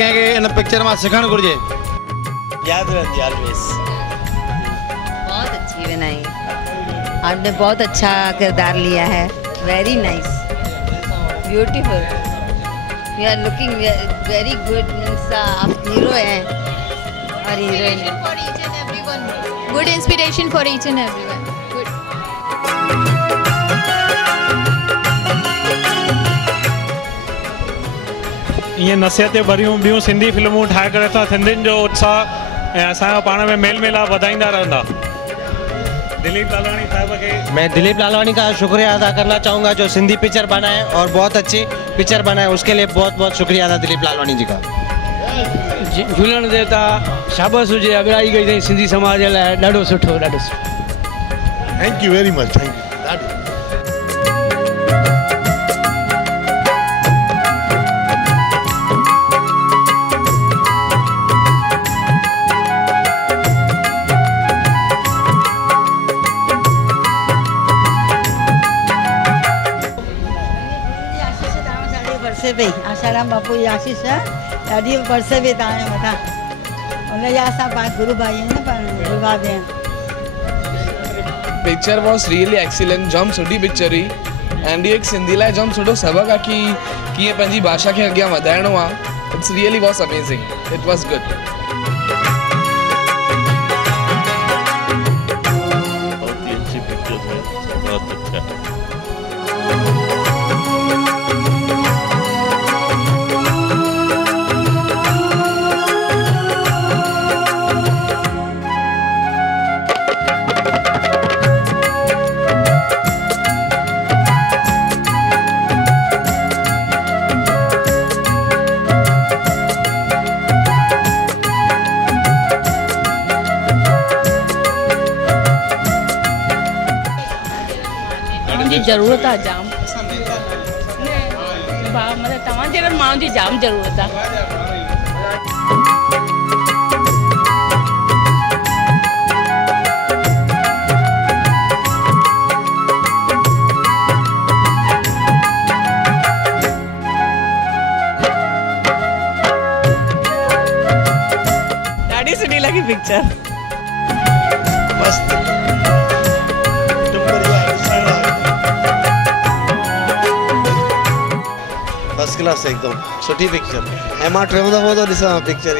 कंहिंखे इन पिक्चर मां सिखणु घुरिजे? याद रहंदी ऑलवेज। बहुत अच्छी बनाई, आपने बहुत अच्छा किरदार लिया है। Very nice, beautiful, we are looking very good. Means आप हीरो हैं और हीरोइन हैं। For each and everyone. Good inspiration for each and everyone. Good. ईअं नसियत भरियूं ॿियूं सिंधी फिल्मूं ठाहे करे असां सिंधियुनि जो उत्साह ऐं असांजो पाण में मेल मिलाप वधाईंदा रहंदा। दिलीप लालवानी साहब के मैं दिलीप लालवानी का शुक्रिया अदा करना चाहूँगा जो सिंधी पिक्चर बनाए और बहुत अच्छी पिक्चर बनाए, उसके लिए बहुत बहुत शुक्रिया अदा दिलीप लालवानी जी का। झूलण देवता शाबाश हुजे, अॻिराई कई अथई सिंधी समाज लाइ, ॾाढो सुठो, ॾाढो सुठो। Thank you very much, thank you. बरसे पई आशाराम बापू जी आशीष ॾाढी बरसे पई तव्हांजे मथां। हुनजा असां पाण गुरू भाई आहिनि न, पाण गुरू भाभी आहिनि। पिक्चर वॉज रियली एक्सीलेंट, जाम सुठी पिक्चर हुई एंड ये एक सिंधी लाइ जाम सुठो सबक आहे कि कीअं पंहिंजी भाषा खे अॻियां वधाइणो आहे। It's really was amazing, it was good. बहुत ही अच्छी पिक्चर है, बहुत अच्छा है। जी ज़रूरत आहे जाम, मतलब तव्हां जहिड़े माण्हुनि जी जाम ज़रूरत आहे। ॾाढी सुठी लगी पिक्चर, मस्त फर्स्ट क्लास एकदम सुठी पिक्चर। ऐं मां टियों दफ़ो थो ॾिसां पिक्चर।